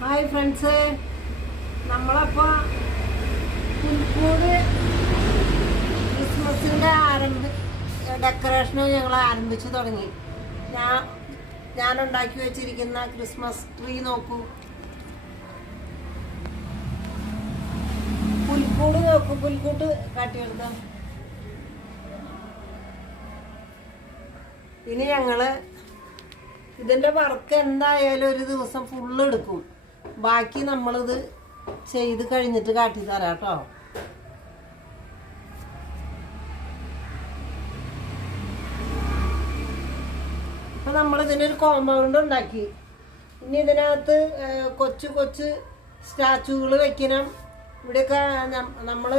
Hi friends നമ്മളപ്പോൾ പുൽക്കൂട് ക്രിസ്മസിന്റെ ആരംഭ ഡെക്കറേഷൻ ഞങ്ങൾ ആരംഭിച്ചു തുടങ്ങി. ഞാൻ ഉണ്ടാക്കി വെച്ചിരിക്കുന്ന ക്രിസ്മസ് ട്രീ നോക്കൂ. പുൽക്കൂട് പുൽക്കൂട്ട് കാട്ടിയെടുക്കാം ഇനി ഞങ്ങൾ ഇതിന്റെ വർക്ക് എന്തായാലും ഒരു ദിവസം ഫുള്ള് എടുക്കും. ബാക്കി നമ്മളിത് ചെയ്ത് കഴിഞ്ഞിട്ട് കാട്ടി തരാം കേട്ടോ. അപ്പൊ നമ്മൾ ഇതിനൊരു കോമ്പൗണ്ട് ഉണ്ടാക്കി. ഇനി ഇതിനകത്ത് കൊച്ചു കൊച്ചു സ്റ്റാച്ചുകൾ വെക്കണം. ഇവിടെയൊക്കെ നമ്മൾ